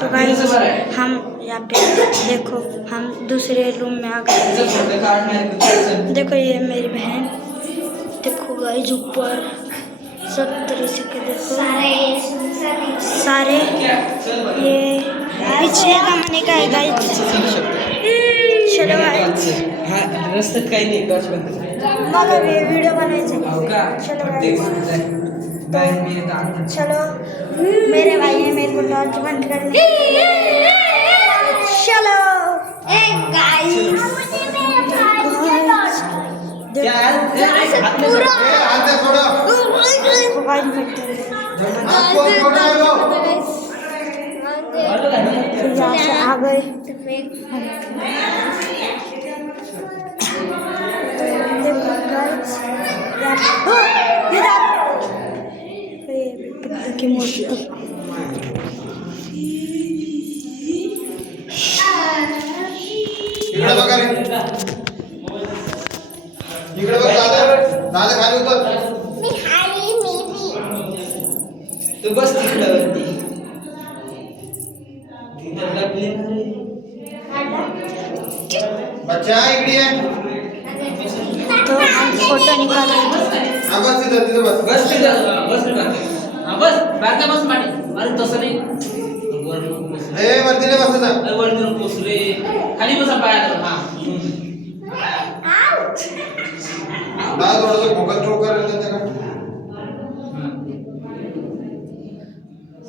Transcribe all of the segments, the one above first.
तो गाइस हम यहाँ पे देखो हम दूसरे रूम में आ गए। देखो ये मेरी बहन, देखो गाइस ऊपर सब तरह से के देखो सारे ये पीछे का मने का है गाइस। चलो गाइस हा रस्त्यात काही नाही टॉर्च बंद कर. मला वीडियो बनायचे। हो का चलो देख गाइस नाही मी येतो आता. चलो मेरे भाई है मेरे को टॉर्च बंद करने। चलो गाइस क्या हात में आ गए। की मूर्ति इकडे बघा रे, इकडे बघ दादा, दादा खाली उतर. तू बस तिकडे वरती. तिथं लपले ना रे. बच्चा इकडे ये. तो हम फोटो निकाल रहे थे। हा बस तिथं तिथं बस. बस तिथं बस रे बाकी. हा बस बाकी बस माडी. अरे तसं नाही. वर नको बस. ए वरती ले बस आता. अरे वर नको बस रे. खाली बसा पायावर. हा दादा थोडंसं फोकस थ्रो कर रे त्यांच्याकडे.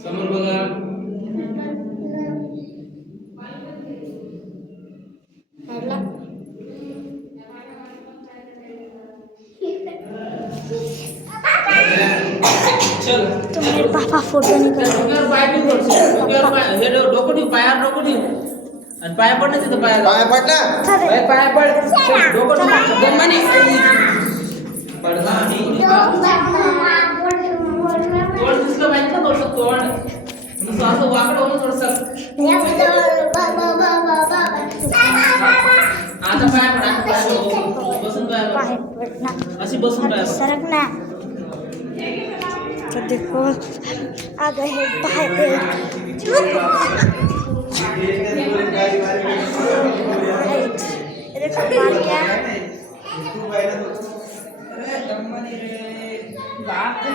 समोर बघा. चल तो मेरे पापा फोटो निकाल रहे डोक्यावर पाय ठेव थोडंसं. डोक्यावर पाय हे डोकं ठेव पायावर डोकं ठेव. आणि पाया पड ना तिथं पायावर. पाय पड ना. पाया पड. डोकं ठेव. दमाने पडला आणि तोंड दिसलं पाहिजे ना थोडंसं तोंड. नुसतं असं वाकडं होऊन थोडंसं. आता पाया पड. आता पाया पड. बसून पाया पड. पाय पडना अशी बसून पाया पड. सरकना। तो देखो आ गए हैं बाहर। देखो बाहर क्या है? अरे दम्मा नहीं रे. बाप रे